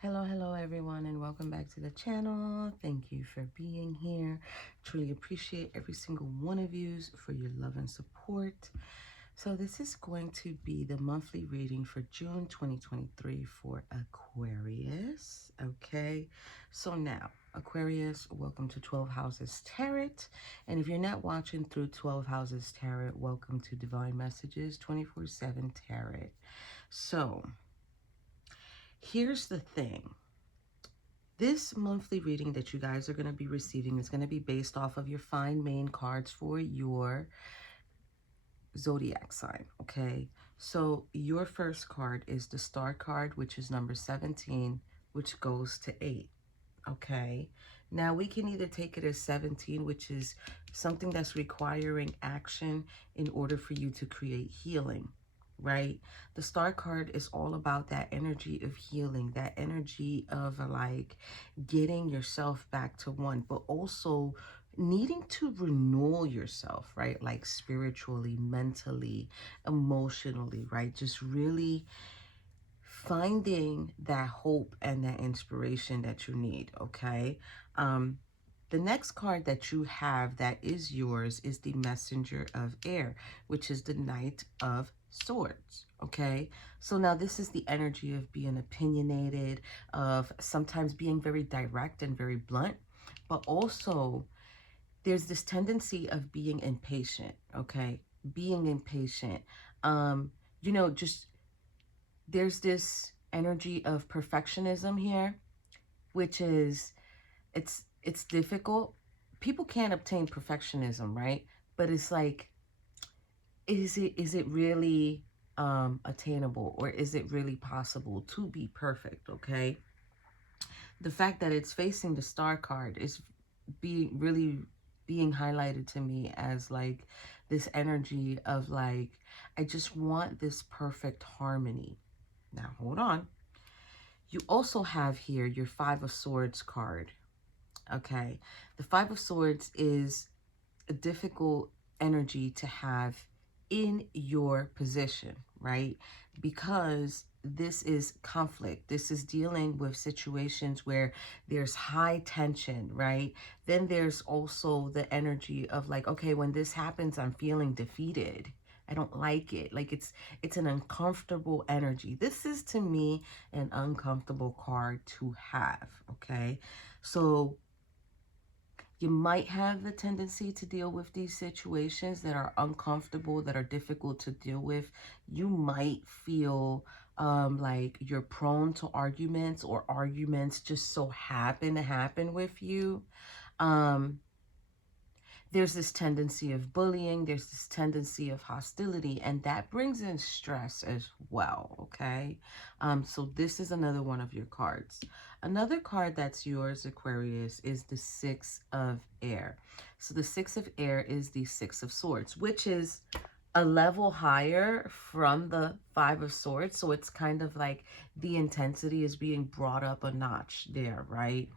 Hello everyone, and welcome back to the channel. Thank you for being here. Truly appreciate every single one of you for your love and support. So this is going to be the monthly reading for June 2023 for Aquarius. Okay, so now Aquarius, welcome to 12 Houses Tarot. And if you're not watching through 12 Houses Tarot, welcome to Divine Messages 24/7 Tarot. So here's the thing. This monthly reading that you guys are going to be receiving is going to be based off of your 5 main cards for your zodiac sign, okay? So your first card is the star card, which is number 17, which goes to 8, okay? Now we can either take it as 17, which is something that's requiring action in order for you to create healing, right? The star card is all about that energy of healing, that energy of like getting yourself back to one, but also needing to renew yourself, right? Like spiritually, mentally, emotionally, right? Just really finding that hope and that inspiration that you need, okay? The next card that you have that is yours is the Messenger of Air, which is the Knight of Swords, okay? So now this is the energy of being opinionated, of sometimes being very direct and very blunt, but also there's this tendency of being impatient, okay? Being impatient. Just there's this energy of perfectionism here, which is it's difficult. People can't obtain perfectionism, right? But it's like, is it really attainable, or is it really possible to be perfect? Okay, the fact that it's facing the star card is being highlighted to me as like this energy of like, I just want this perfect harmony. Now hold on, you also have here your 5 of Swords card. Okay, the 5 of Swords is a difficult energy to have in your position, right? Because this is conflict. This is dealing with situations where there's high tension, right? Then there's also the energy of like, okay, when this happens, I'm feeling defeated. I don't like it. Like it's an uncomfortable energy. This is to me an uncomfortable card to have, okay? So you might have the tendency to deal with these situations that are uncomfortable, that are difficult to deal with. You might feel like you're prone to arguments, or arguments just so happen to happen with you. There's this tendency of bullying, there's this tendency of hostility, and that brings in stress as well, okay? So this is another one of your cards. Another card that's yours, Aquarius, is the 6 of Air. So the 6 of Air is the 6 of Swords, which is a level higher from the 5 of Swords. So it's kind of like the intensity is being brought up a notch there, right?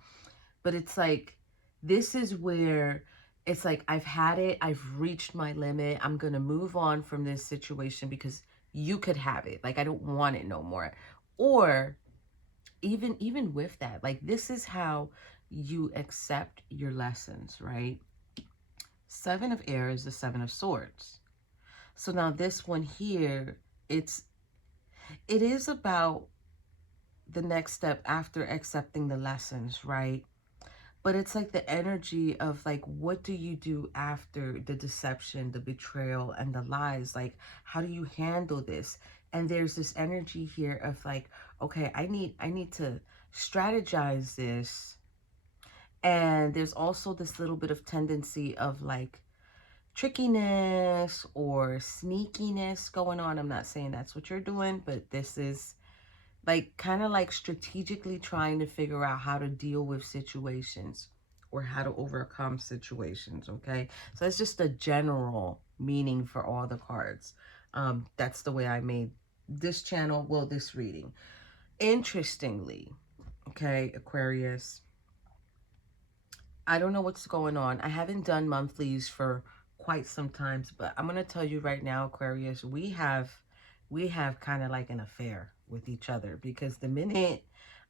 But it's like, this is where it's like, I've had it, I've reached my limit, I'm gonna move on from this situation because you could have it. Like, I don't want it no more. Or even with that, like, this is how you accept your lessons, right? 7 of Air is the 7 of Swords. So now this one here, it is about the next step after accepting the lessons, right? But it's like the energy of like, what do you do after the deception, the betrayal, and the lies? Like, how do you handle this? And there's this energy here of like, okay, I need to strategize this. And there's also this little bit of tendency of like trickiness or sneakiness going on. I'm not saying that's what you're doing, but this is like kind of like strategically trying to figure out how to deal with situations or how to overcome situations, okay? So it's just a general meaning for all the cards. That's the way I made this channel, well, this reading. Interestingly, okay, Aquarius, I don't know what's going on. I haven't done monthlies for quite some times, but I'm going to tell you right now, Aquarius, we have kind of like an affair, with each other, because the minute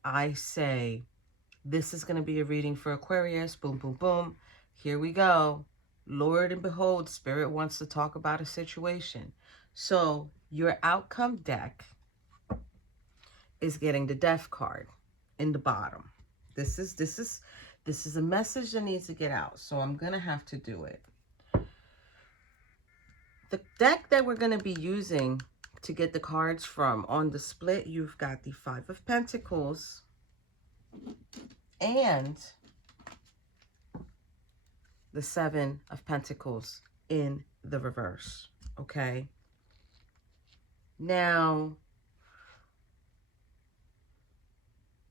I say, this is going to be a reading for Aquarius, boom, boom, boom, here we go. Lord and behold, Spirit wants to talk about a situation. So your outcome deck is getting the Death card in the bottom. This is a message that needs to get out. So I'm going to have to do it. The deck that we're going to be using to get the cards from on the split, you've got the Five of Pentacles and the Seven of Pentacles in the reverse, okay? Now,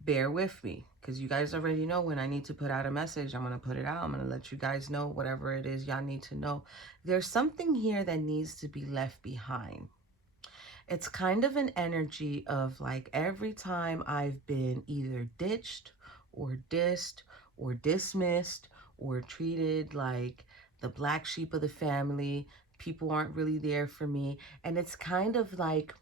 bear with me, because you guys already know when I need to put out a message, I'm going to put it out. I'm going to let you guys know whatever it is y'all need to know. There's something here that needs to be left behind. It's kind of an energy of like every time I've been either ditched or dissed or dismissed or treated like the black sheep of the family, people aren't really there for me. And it's kind of like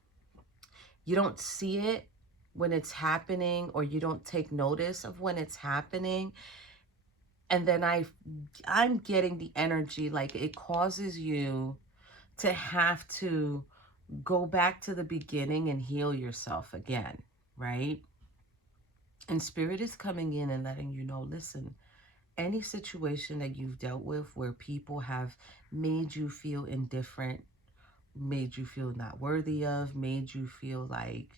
you don't see it when it's happening, or you don't take notice of when it's happening. And then I'm getting the energy like it causes you to have to go back to the beginning and heal yourself again, right? And Spirit is coming in and letting you know, listen, any situation that you've dealt with where people have made you feel indifferent, made you feel not worthy of, made you feel like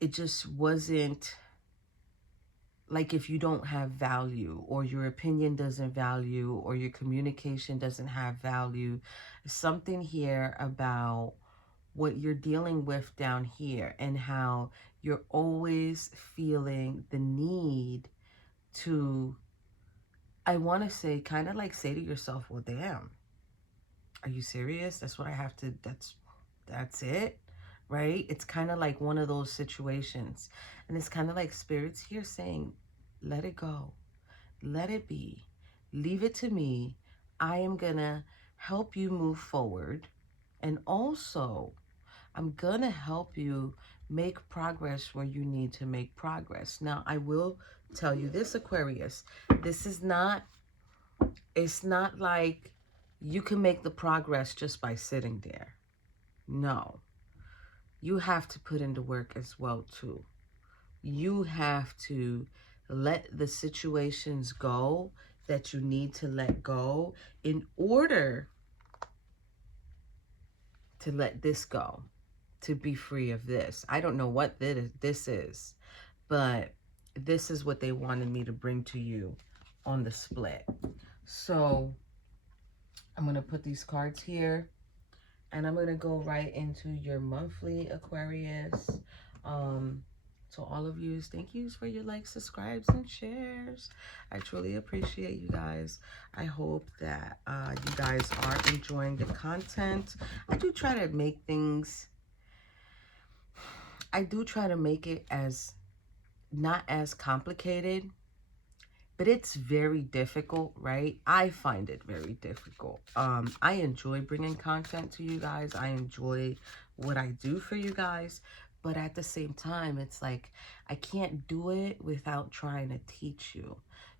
it just wasn't, like if you don't have value, or your opinion doesn't value, or your communication doesn't have value, something here about what you're dealing with down here and how you're always feeling the need to, I want to say, kind of like say to yourself, well, damn, are you serious? That's what I have to, that's it, right? It's kind of like one of those situations. And it's kind of like Spirit's here saying, let it go. Let it be. Leave it to me. I am going to help you move forward. And also, I'm going to help you make progress where you need to make progress. Now, I will tell you this, Aquarius. This is not, it's not like you can make the progress just by sitting there. No. You have to put in the work as well, too. You have to let the situations go that you need to let go in order to let this go, to be free of this. I don't know what this is, but this is what they wanted me to bring to you on the split. So I'm going to put these cards here, and I'm going to go right into your monthly, Aquarius. So all of you, thank you for your likes, subscribes, and shares. I truly appreciate you guys. I hope that you guys are enjoying the content. I do try to make it as not as complicated, but it's very difficult, right? I find it very difficult. I enjoy bringing content to you guys. I enjoy what I do for you guys. But at the same time, it's like I can't do it without trying to teach you,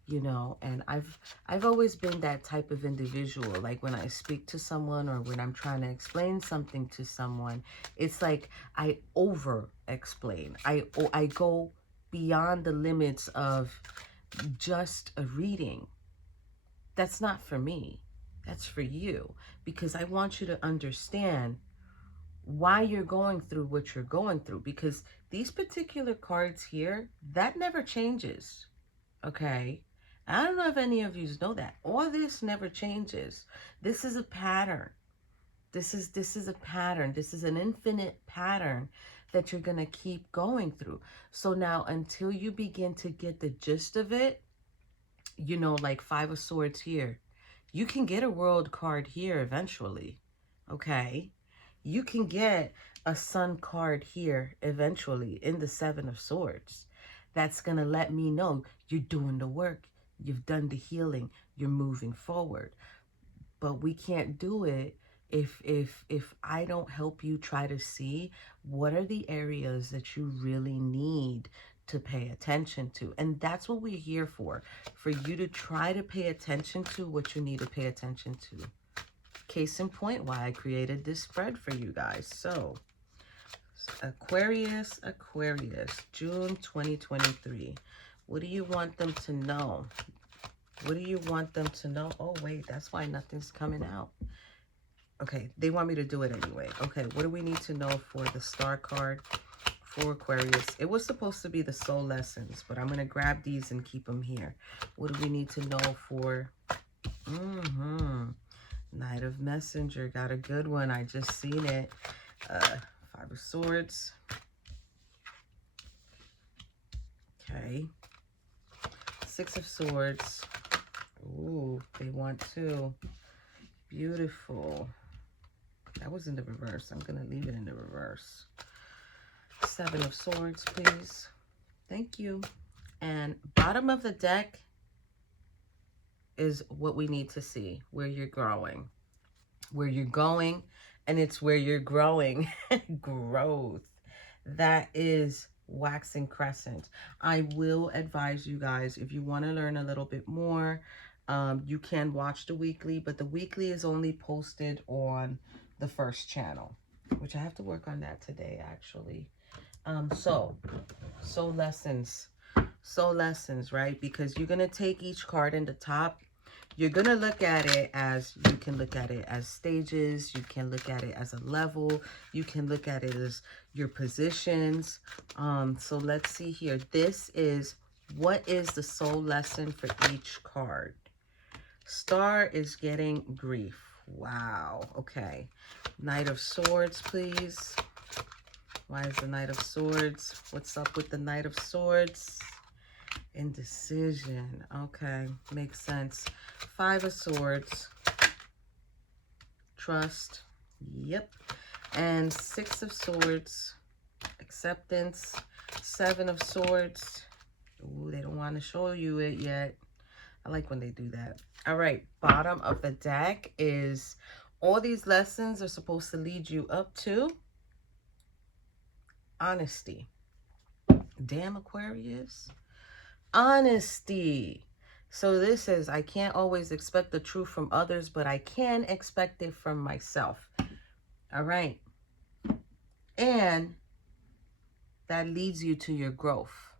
you know. And I've always been that type of individual. Like when I speak to someone or when I'm trying to explain something to someone, it's like I over-explain. I go beyond the limits of just a reading. That's not for me. That's for you. Because I want you to understand why you're going through what you're going through, because these particular cards here, that never changes. Okay, I don't know if any of you know that. All this never changes. This is a pattern. This is a pattern. This is an infinite pattern that you're going to keep going through. So now, until you begin to get the gist of it, you know, like Five of Swords here, you can get a World card here eventually. Okay, you can get a Sun card here eventually in the Seven of Swords. That's going to let me know you're doing the work. You've done the healing. You're moving forward. But we can't do it if I don't help you try to see what are the areas that you really need to pay attention to. And that's what we're here for you to try to pay attention to what you need to pay attention to. Case in point, why I created this spread for you guys. So Aquarius, June 2023. What do you want them to know? What do you want them to know? Oh, wait, that's why nothing's coming out. Okay, they want me to do it anyway. Okay, what do we need to know for the star card for Aquarius? It was supposed to be the soul lessons, but I'm going to grab these and keep them here. What do we need to know for Knight of Messenger? Got a good one. I just seen it. Five of Swords. Okay. Six of Swords. Ooh, they want two. Beautiful. That was in the reverse. I'm going to leave it in the reverse. Seven of Swords, please. Thank you. And bottom of the deck is what we need to see. Where you're growing. Where you're going. And it's where you're growing. Growth. That is waxing crescent. I will advise you guys, if you want to learn a little bit more, you can watch the weekly, but the weekly is only posted on the first channel, which I have to work on that today, actually. Soul lessons, right? Because you're going to take each card in the top. You're going to look at it as, you can look at it as stages. You can look at it as a level. You can look at it as your positions. So let's see here. This is, what is the soul lesson for each card? Star is getting grief. Wow. Okay. Knight of Swords, please. Why is the Knight of Swords? What's up with the Knight of Swords? Indecision. Okay. Makes sense. Five of Swords. Trust. Yep. And Six of Swords. Acceptance. Seven of Swords. Ooh, they don't want to show you it yet. I like when they do that. All right, bottom of the deck is, all these lessons are supposed to lead you up to honesty. Damn, Aquarius. Honesty. So this is, I can't always expect the truth from others, but I can expect it from myself. All right. And that leads you to your growth.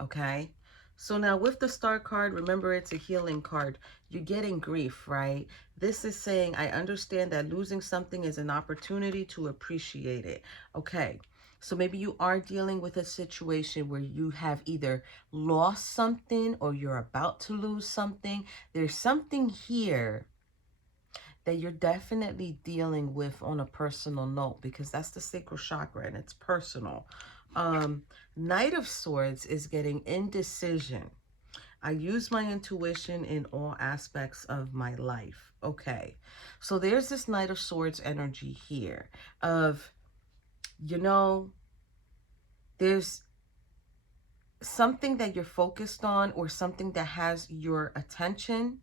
Okay. So now with the Star card, remember it's a healing card. You're getting grief, right? This is saying, I understand that losing something is an opportunity to appreciate it. Okay. So maybe you are dealing with a situation where you have either lost something or you're about to lose something. There's something here that you're definitely dealing with on a personal note, because that's the sacral chakra and it's personal. Knight of Swords is getting indecision. I use my intuition in all aspects of my life. Okay. So there's this Knight of Swords energy here of, you know, there's something that you're focused on or something that has your attention.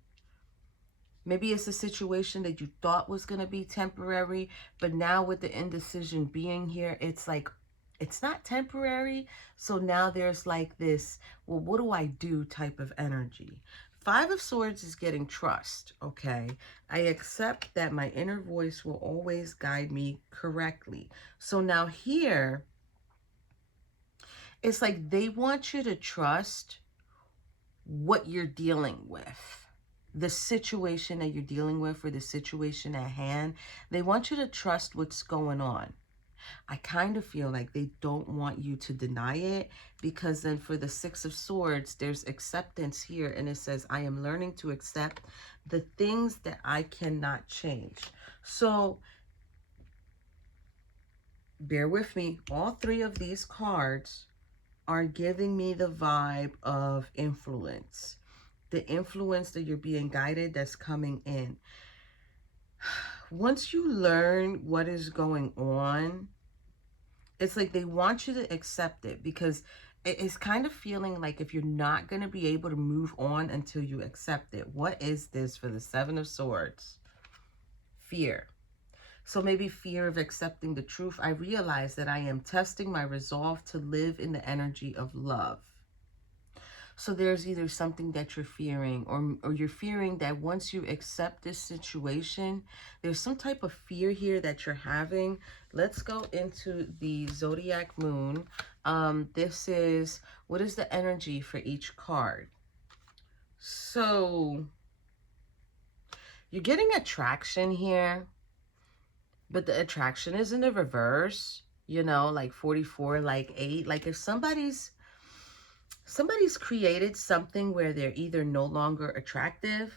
Maybe it's a situation that you thought was going to be temporary, but now with the indecision being here, it's like, it's not temporary. So now there's like this, well, what do I do type of energy. Five of Swords is getting trust, okay? I accept that my inner voice will always guide me correctly. So now here, it's like they want you to trust what you're dealing with. The situation that you're dealing with or the situation at hand. They want you to trust what's going on. I kind of feel like they don't want you to deny it, because then for the Six of Swords, there's acceptance here. And it says, I am learning to accept the things that I cannot change. So bear with me. All three of these cards are giving me the vibe of influence. The influence that you're being guided, that's coming in. Once you learn what is going on, it's like they want you to accept it, because it's kind of feeling like if you're not going to be able to move on until you accept it. What is this for the Seven of Swords? Fear. So maybe fear of accepting the truth. I realize that I am testing my resolve to live in the energy of love. So there's either something that you're fearing, or you're fearing that once you accept this situation, there's some type of fear here that you're having. Let's go into the zodiac moon. This is, what is the energy for each card? So you're getting attraction here, but the attraction is in the reverse, you know, like 44, like 8. Like if somebody's created something where they're either no longer attractive,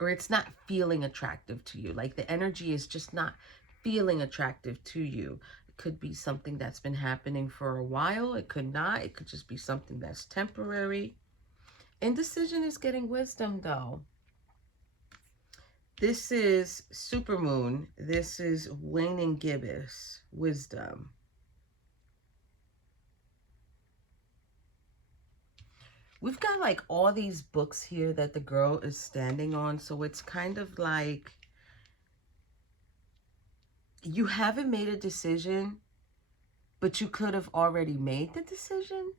or it's not feeling attractive to you. Like the energy is just not feeling attractive to you. It could be something that's been happening for a while. It could not. It could just be something that's temporary. Indecision is getting wisdom, though. This is supermoon. This is waning gibbous, wisdom. We've got like all these books here that the girl is standing on. So it's kind of like you haven't made a decision, but you could have already made the decision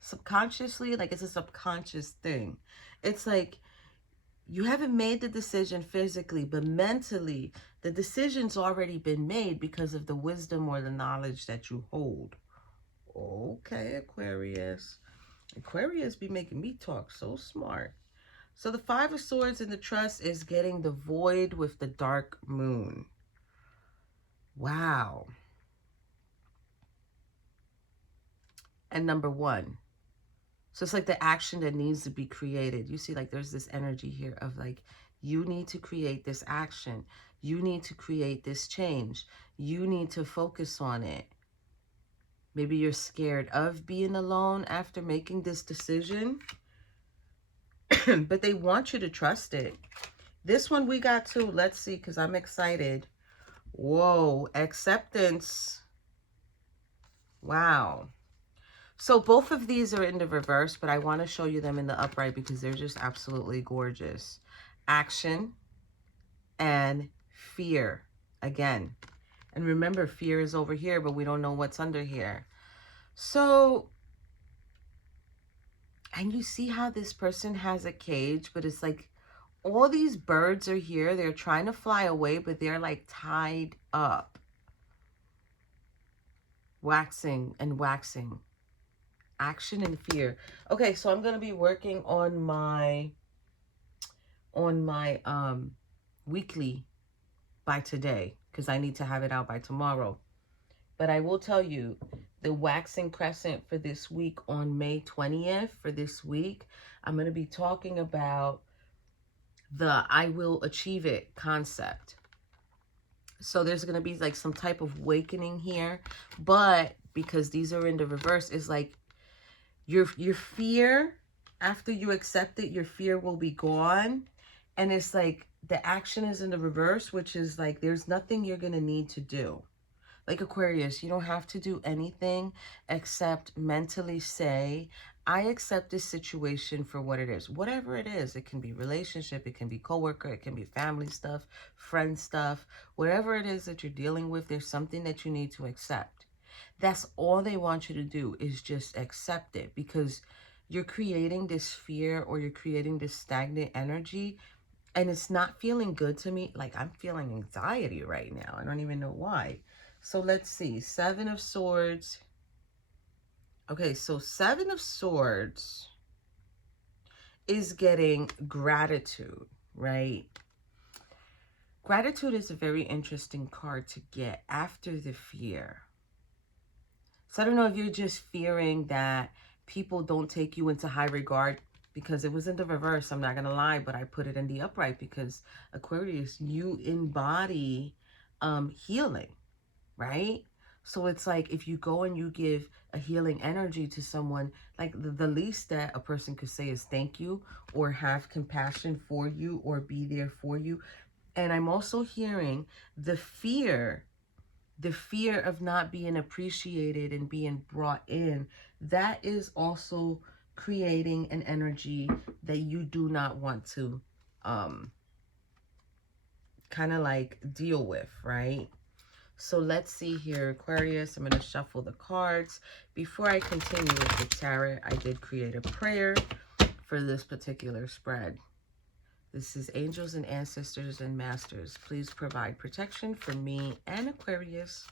subconsciously. Like it's a subconscious thing. It's like you haven't made the decision physically, but mentally the decision's already been made because of the wisdom or the knowledge that you hold. Okay, Aquarius. Aquarius be making me talk so smart. So the 5 of Swords in the trust is getting the void with the dark moon. Wow. And number 1. So it's like the action that needs to be created. You see, like there's this energy here of like, you need to create this action. You need to create this change. You need to focus on it. Maybe you're scared of being alone after making this decision, but they want you to trust it. This one we got too. Let's see, because I'm excited. Whoa, acceptance. Wow. So both of these are in the reverse, but I want to show you them in the upright because they're just absolutely gorgeous. Action and fear again. And remember, fear is over here, but we don't know what's under here. So, and you see how this person has a cage, but it's like all these birds are here. They're trying to fly away, but they're like tied up. Waxing and waxing. Action and fear. Okay, so I'm going to be working on my weekly by today because I need to have it out by tomorrow. But I will tell you, the waxing crescent for this week on May 20th, for this week, I'm going to be talking about the I will achieve it concept. So there's going to be like some type of awakening here, but because these are in the reverse, is like your fear, after you accept it, your fear will be gone. And it's like the action is in the reverse, which is like there's nothing you're going to need to do. Like Aquarius, you don't have to do anything except mentally say, I accept this situation for what it is. Whatever it is, it can be relationship, it can be coworker, it can be family stuff, friend stuff. Whatever it is that you're dealing with, there's something that you need to accept. That's all they want you to do, is just accept it, because you're creating this fear or you're creating this stagnant energy, and it's not feeling good to me. Like I'm feeling anxiety right now. I don't even know why. So let's see, 7 of Swords. Okay, so 7 of Swords is getting gratitude, right? Gratitude is a very interesting card to get after the fear. So I don't know if you're just fearing that people don't take you into high regard, because it was in the reverse, I'm not going to lie, but I put it in the upright because Aquarius, you embody healing. Right? So it's like if you go and you give a healing energy to someone, like the least that a person could say is thank you, or have compassion for you, or be there for you. And I'm also hearing the fear of not being appreciated and being brought in. That is also creating an energy that you do not want to kind of like deal with, right? So let's see here, Aquarius. I'm going to shuffle the cards. Before I continue with the tarot, I did create a prayer for this particular spread. This is angels and ancestors and masters. Please provide protection for me and Aquarius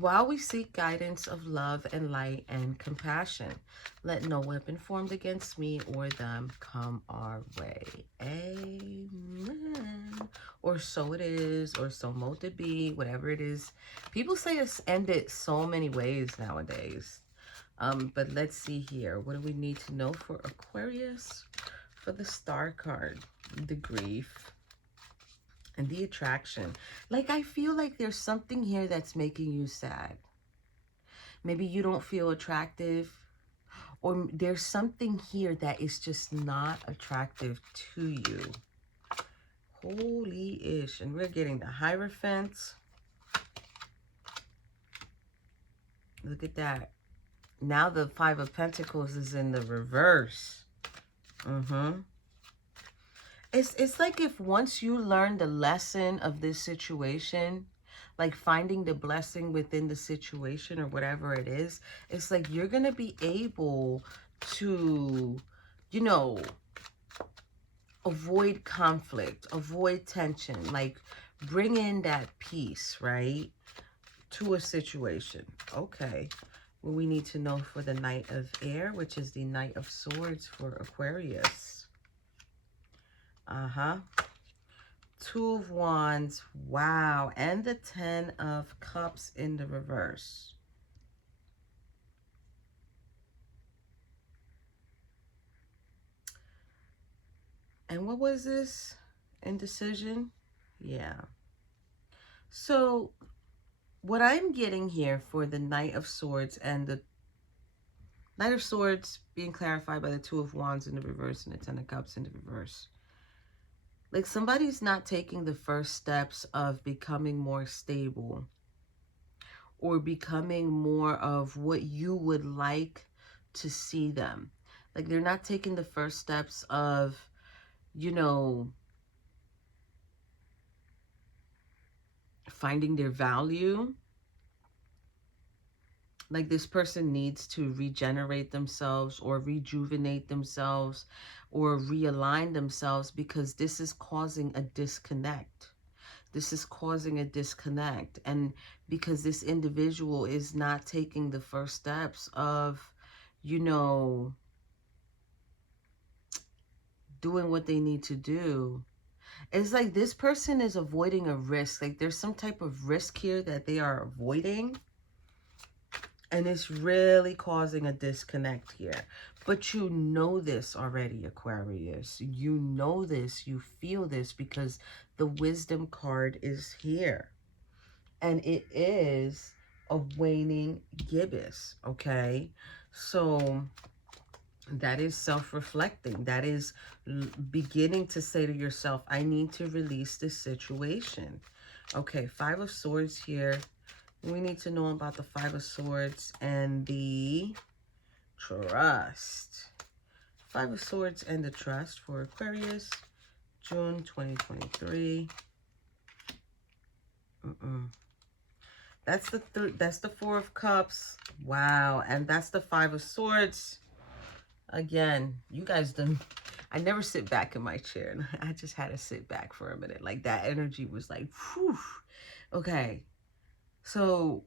while we seek guidance of love and light and compassion. Let no weapon formed against me or them come our way. Amen. Or so it is, or so mote it be, whatever it is. People say it's ended so many ways nowadays. But let's see here. What do we need to know for Aquarius? For the star card, the grief and the attraction. Like, I feel like there's something here that's making you sad. Maybe you don't feel attractive, or there's something here that is just not attractive to you. Holy ish. And we're getting the Hierophant. Look at that. Now the Five of Pentacles is in the reverse. It's like if once you learn the lesson of this situation, like finding the blessing within the situation or whatever it is, it's like you're going to be able to, you know, avoid conflict, avoid tension, like bring in that peace, right, to a situation. Okay. Well, we need to know for the Knight of Air, which is the Knight of Swords for Aquarius. Two of Wands. Wow. And the Ten of Cups in the reverse. And what was this? Indecision? Yeah. So what I'm getting here for the Knight of Swords and the Knight of Swords being clarified by the Two of Wands in the reverse and the Ten of Cups in the reverse. Like, somebody's not taking the first steps of becoming more stable or becoming more of what you would like to see them. Like, they're not taking the first steps of, you know, finding their value. Like, this person needs to regenerate themselves or rejuvenate themselves or realign themselves, because this is causing a disconnect. This is causing a disconnect. And because this individual is not taking the first steps of, you know, doing what they need to do. It's like this person is avoiding a risk. Like, there's some type of risk here that they are avoiding. And it's really causing a disconnect here. But you know this already, Aquarius. You know this. You feel this because the Wisdom card is here. And it is a waning gibbous, okay? So that is self-reflecting. That is beginning to say to yourself, I need to release this situation. Okay, Five of Swords here. We need to know about the Five of Swords and the Trust. Five of Swords and the Trust for Aquarius, June 2023. That's the Four of Cups. Wow. And that's the Five of Swords. Again, you guys done. I never sit back in my chair. I just had to sit back for a minute. Like, that energy was like, whew. Okay. So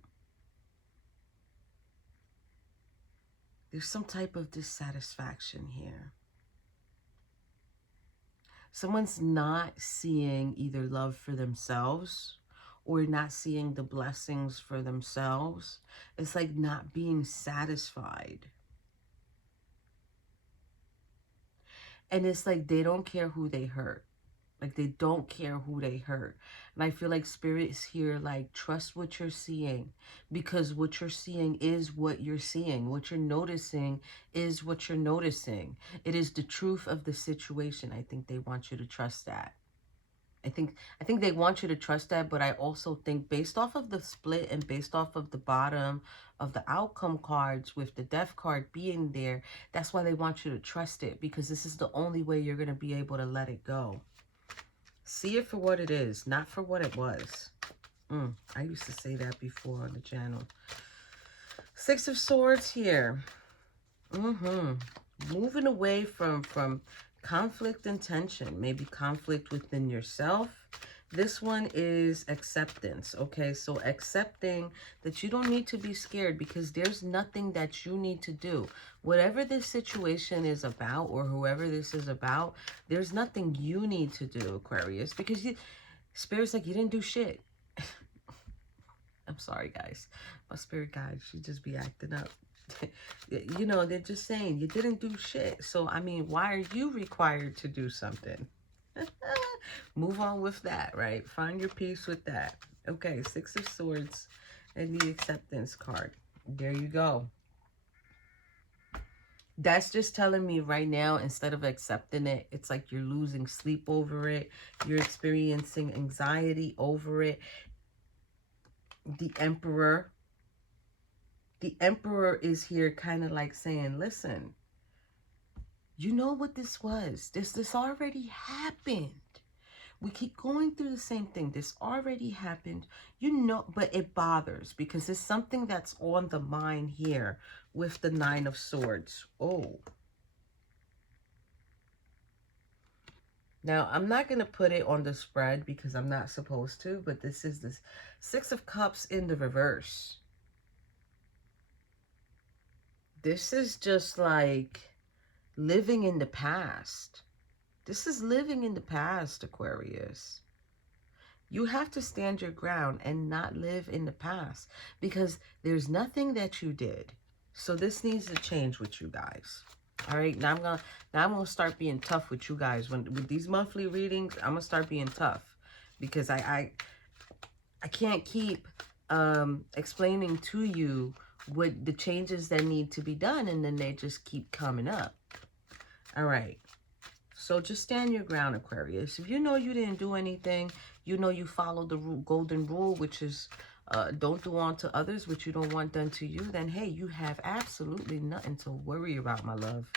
there's some type of dissatisfaction here. Someone's not seeing either love for themselves or not seeing the blessings for themselves. It's like not being satisfied. And it's like they don't care who they hurt. Like, they don't care who they hurt. And I feel like Spirit's here, like, trust what you're seeing. Because what you're seeing is what you're seeing. What you're noticing is what you're noticing. It is the truth of the situation. I think they want you to trust that. I think they want you to trust that, but I also think based off of the split and based off of the bottom of the outcome cards with the Death card being there, that's why they want you to trust it, because this is the only way you're going to be able to let it go. See it for what it is, not for what it was. I used to say that before on the channel. Six of Swords here. Moving away from conflict and tension. Maybe conflict within yourself. This one is acceptance, okay? So accepting that you don't need to be scared because there's nothing that you need to do. Whatever this situation is about or whoever this is about, there's nothing you need to do, Aquarius, because Spirit's like, you didn't do shit. I'm sorry, guys. My spirit guide, she just be acting up. You know, they're just saying you didn't do shit. So, I mean, why are you required to do something? Move on with that, right? Find your peace with that. Okay, Six of Swords and the acceptance card. There you go. That's just telling me right now, instead of accepting it, it's like you're losing sleep over it. You're experiencing anxiety over it. The Emperor. The Emperor is here kind of like saying, listen, you know what this was. This already happened. We keep going through the same thing. This already happened, you know, but it bothers because it's something that's on the mind here with the Nine of Swords. Oh. Now, I'm not going to put it on the spread because I'm not supposed to, but this is the Six of Cups in the reverse. This is just like living in the past. This is living in the past, Aquarius. You have to stand your ground and not live in the past because there's nothing that you did. So this needs to change with you guys. All right, now I'm gonna start being tough with you guys. With these monthly readings, I'm gonna start being tough because I can't keep explaining to you what the changes that need to be done, and then they just keep coming up. All right. So just stand your ground, Aquarius. If you know you didn't do anything, you know you followed the golden rule, which is don't do unto others what you don't want done to you, then hey, you have absolutely nothing to worry about, my love.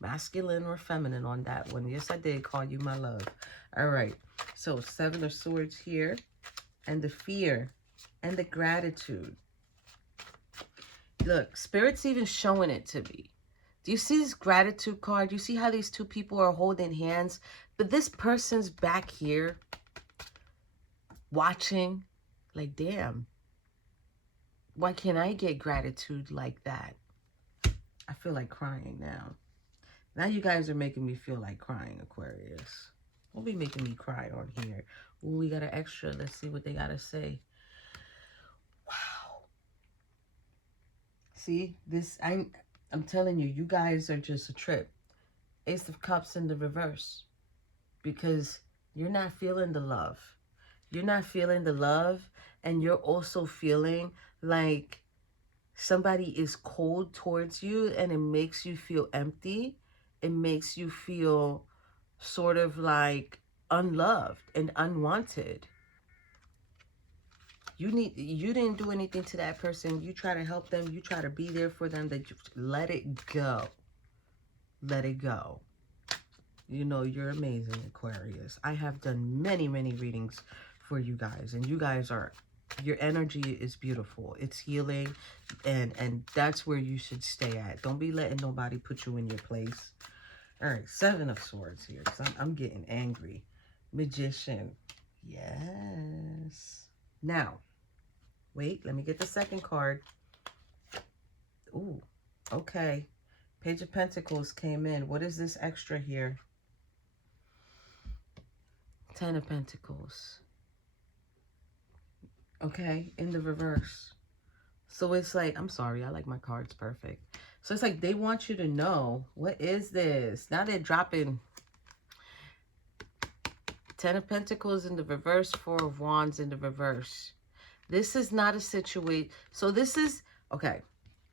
Masculine or feminine on that one. Yes, I did call you my love. All right. So Seven of Swords here, and the fear and the gratitude. Look, Spirit's even showing it to me. Do you see this gratitude card? You see how these two people are holding hands? But this person's back here watching. Like, damn. Why can't I get gratitude like that? I feel like crying now. Now you guys are making me feel like crying, Aquarius. Don't be making me cry on here. Ooh, we got an extra. Let's see what they got to say. Wow. See, this, I'm telling you, you guys are just a trip. Ace of Cups in the reverse. Because you're not feeling the love. You're not feeling the love. And you're also feeling like somebody is cold towards you. And it makes you feel empty. It makes you feel sort of like unloved and unwanted. You didn't do anything to that person. You try to help them. You try to be there for them. That you let it go. Let it go. You know, you're amazing, Aquarius. I have done many, many readings for you guys. And you guys are, your energy is beautiful. It's healing. And that's where you should stay at. Don't be letting nobody put you in your place. All right, Seven of Swords here. Because I'm getting angry. Magician. Yes. Now, wait, let me get the second card. Ooh, okay. Page of Pentacles came in. What is this extra here? Ten of Pentacles. Okay, in the reverse. So it's like, I'm sorry, I like my cards perfect. So it's like they want you to know, what is this? Now they're dropping Ten of Pentacles in the reverse, Four of Wands in the reverse. This is not a situation. So this is, okay,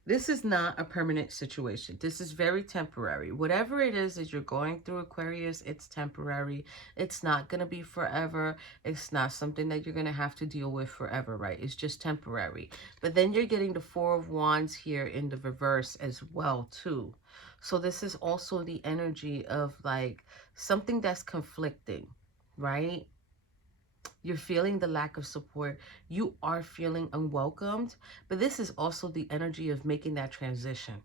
this is not a permanent situation. This is very temporary. Whatever it is that you're going through, Aquarius, it's temporary. It's not going to be forever. It's not something that you're going to have to deal with forever, right? It's just temporary. But then you're getting the Four of Wands here in the reverse as well, too. So this is also the energy of like something that's conflicting, right? You're feeling the lack of support. You are feeling unwelcomed. But this is also the energy of making that transition.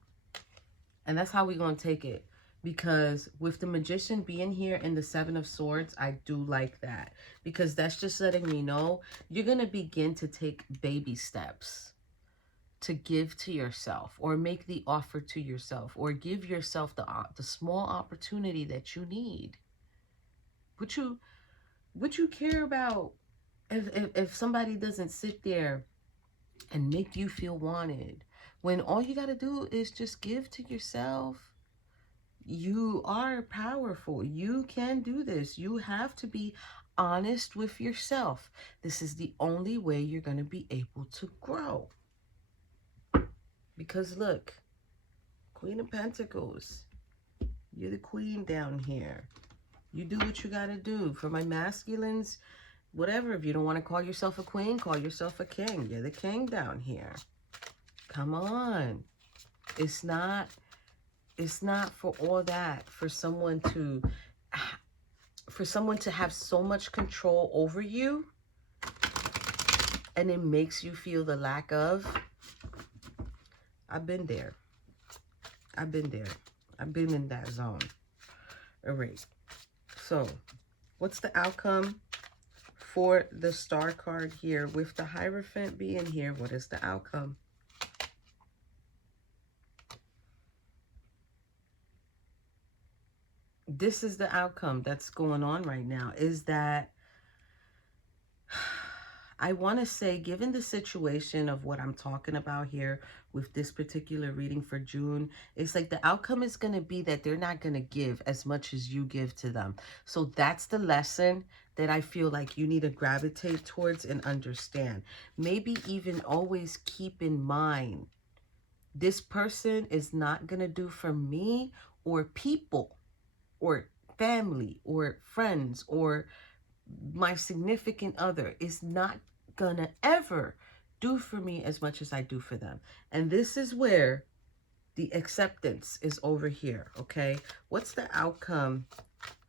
And that's how we're going to take it. Because with the Magician being here in the Seven of Swords, I do like that. Because that's just letting me know you're going to begin to take baby steps to give to yourself, or make the offer to yourself, or give yourself the small opportunity that you need. Would you care about if somebody doesn't sit there and make you feel wanted, when all you got to do is just give to yourself? You are powerful. You can do this. You have to be honest with yourself. This is the only way you're going to be able to grow. Because look, Queen of Pentacles, you're the queen down here. You do what you got to do. For my masculines, whatever, if you don't want to call yourself a queen, call yourself a king. You're the king down here. Come on. It's not for all that, for someone to have so much control over you, and it makes you feel the lack of. I've been there. I've been there. I've been in that zone. All right. So, what's the outcome for the Star card here with the Hierophant being here? What is the outcome? This is the outcome that's going on right now, is that I want to say, given the situation of what I'm talking about here with this particular reading for June, it's like the outcome is going to be that they're not going to give as much as you give to them. So that's the lesson that I feel like you need to gravitate towards and understand. Maybe even always keep in mind, this person is not going to do for me, or people, or family, or friends, or my significant other is not gonna ever do for me as much as I do for them. And this is where the acceptance is over here, okay? What's the outcome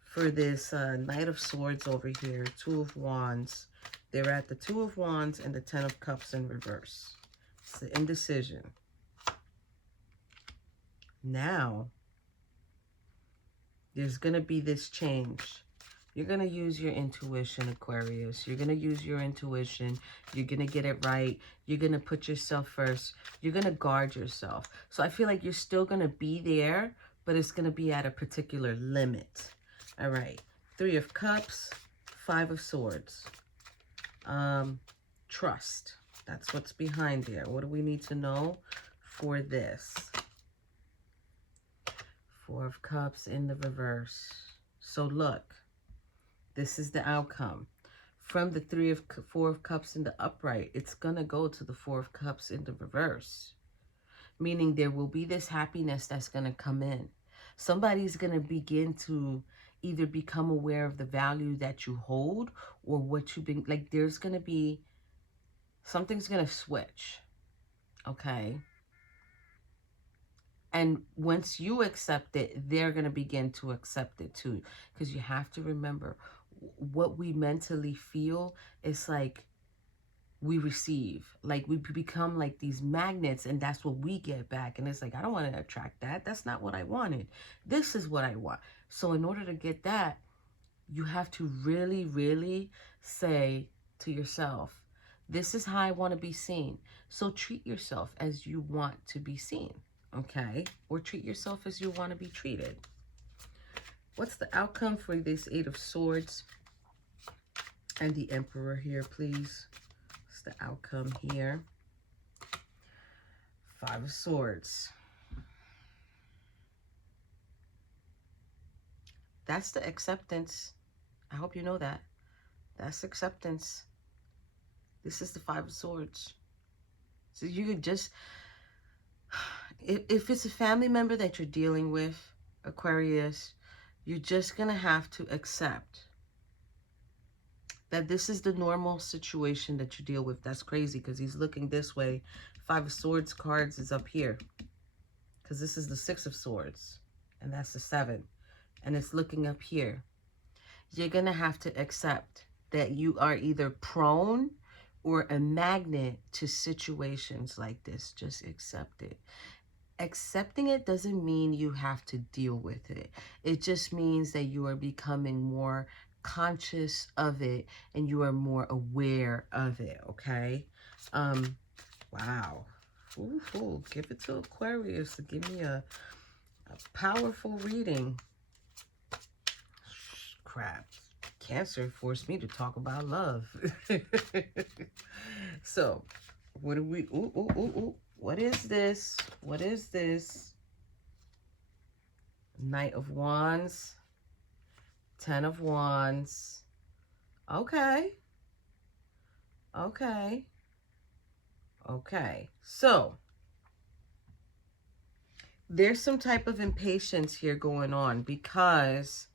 for this Knight of Swords over here? Two of Wands. They're at the Two of Wands and the Ten of Cups in reverse. It's the indecision. Now, there's going to be this change. You're going to use your intuition, Aquarius. You're going to use your intuition. You're going to get it right. You're going to put yourself first. You're going to guard yourself. So I feel like you're still going to be there, but it's going to be at a particular limit. All right. Three of Cups, Five of Swords. Trust. That's what's behind there. What do we need to know for this? Four of Cups in the reverse. So look, this is the outcome. From the Four of Cups in the upright, it's going to go to the Four of Cups in the reverse. Meaning there will be this happiness that's going to come in. Somebody's going to begin to either become aware of the value that you hold, or what you've been, like there's going to be, something's going to switch. Okay? And once you accept it, they're going to begin to accept it too. Because you have to remember, what we mentally feel is like we receive. Like we become like these magnets, and that's what we get back. And it's like, I don't want to attract that. That's not what I wanted. This is what I want. So in order to get that, you have to really, really say to yourself, this is how I want to be seen. So treat yourself as you want to be seen. Okay, or treat yourself as you want to be treated. What's the outcome for this Eight of Swords and the Emperor here, please? What's the outcome here? Five of Swords. That's the acceptance. I hope you know that. That's acceptance. This is the Five of Swords. So you could just... If it's a family member that you're dealing with, Aquarius, you're just going to have to accept that this is the normal situation that you deal with. That's crazy because he's looking this way. Five of Swords cards is up here because this is the Six of Swords and that's the Seven. And it's looking up here. You're going to have to accept that you are either prone or a magnet to situations like this. Just accept it. Accepting it doesn't mean you have to deal with it. It just means that you are becoming more conscious of it and you are more aware of it, okay? Wow. Ooh, give it to Aquarius to give me a powerful reading. Crap. Cancer forced me to talk about love. So, what do we... Ooh. What is this? What is this? Knight of Wands. 10 of Wands. Okay. Okay. Okay. So, there's some type of impatience here going on because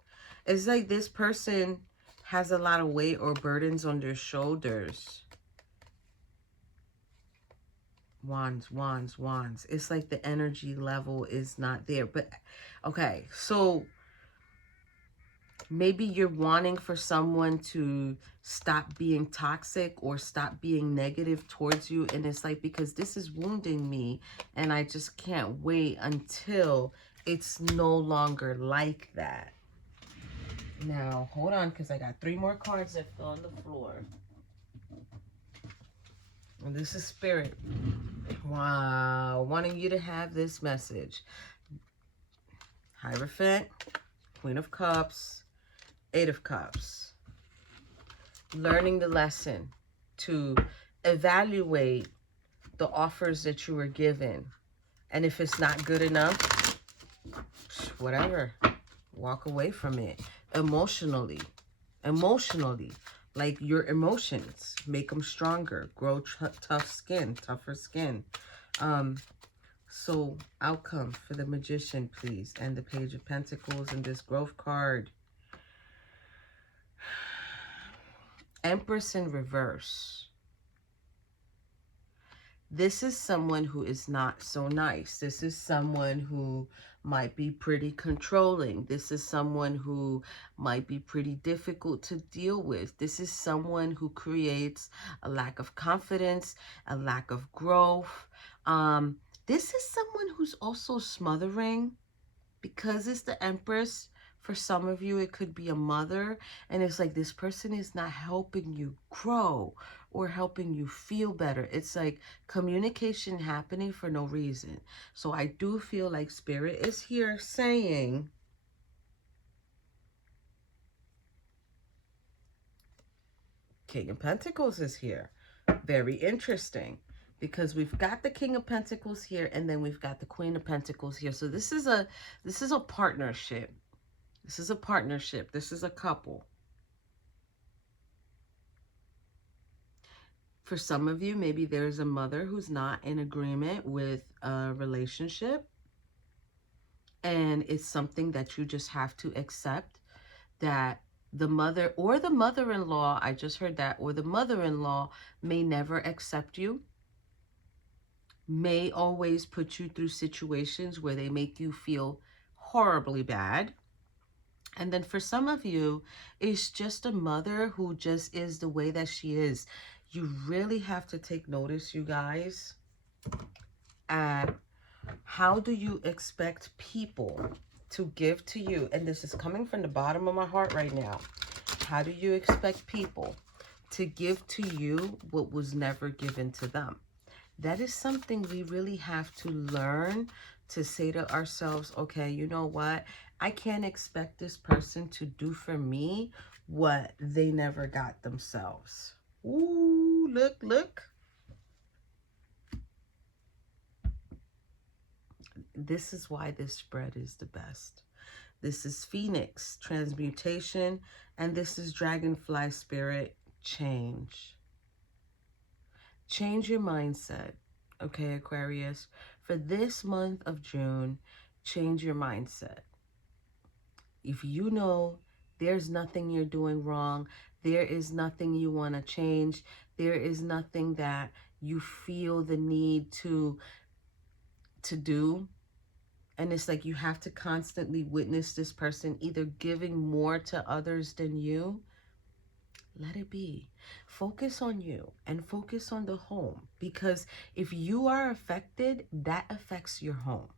it's like this person has a lot of weight or burdens on their shoulders. Wands, wands, wands. It's like the energy level is not there. But, okay, so maybe you're wanting for someone to stop being toxic or stop being negative towards you. And it's like, because this is wounding me and I just can't wait until it's no longer like that. Now, hold on, because I got 3 more cards that fell on the floor. And this is Spirit. Wow, wanting you to have this message. Hierophant, Queen of Cups, 8 of Cups. Learning the lesson to evaluate the offers that you were given. And if it's not good enough, whatever, walk away from it. Emotionally, like your emotions, make them stronger, grow tougher skin. So outcome for the Magician, please, and the Page of Pentacles and this growth card. Empress in reverse. This is someone who is not so nice. This is someone who might be pretty controlling. This is someone who might be pretty difficult to deal with. This is someone who creates a lack of confidence, a lack of growth. This is someone who's also smothering because it's the Empress. For some of you, it could be a mother, and it's like this person is not helping you grow or helping you feel better. It's like communication happening for no reason. So I do feel like Spirit is here saying, King of Pentacles is here. Very interesting, because we've got the King of Pentacles here, and then we've got the Queen of Pentacles here. So this is a partnership. This is a partnership. This is a couple. For some of you, maybe there's a mother who's not in agreement with a relationship. And it's something that you just have to accept, that the mother or the mother-in-law, I just heard that, or the mother-in-law may never accept you, may always put you through situations where they make you feel horribly bad. And then for some of you, it's just a mother who just is the way that she is. You really have to take notice, you guys, at how do you expect people to give to you? And this is coming from the bottom of my heart right now. How do you expect people to give to you what was never given to them? That is something we really have to learn to say to ourselves, okay, you know what? I can't expect this person to do for me what they never got themselves. Ooh, look. This is why this spread is the best. This is Phoenix, transmutation, and this is Dragonfly Spirit, change. Change your mindset, okay, Aquarius? For this month of June, change your mindset. If you know there's nothing you're doing wrong, there is nothing you want to change, there is nothing that you feel the need to do, and it's like you have to constantly witness this person either giving more to others than you, let it be. Focus on you and focus on the home, because if you are affected, that affects your home.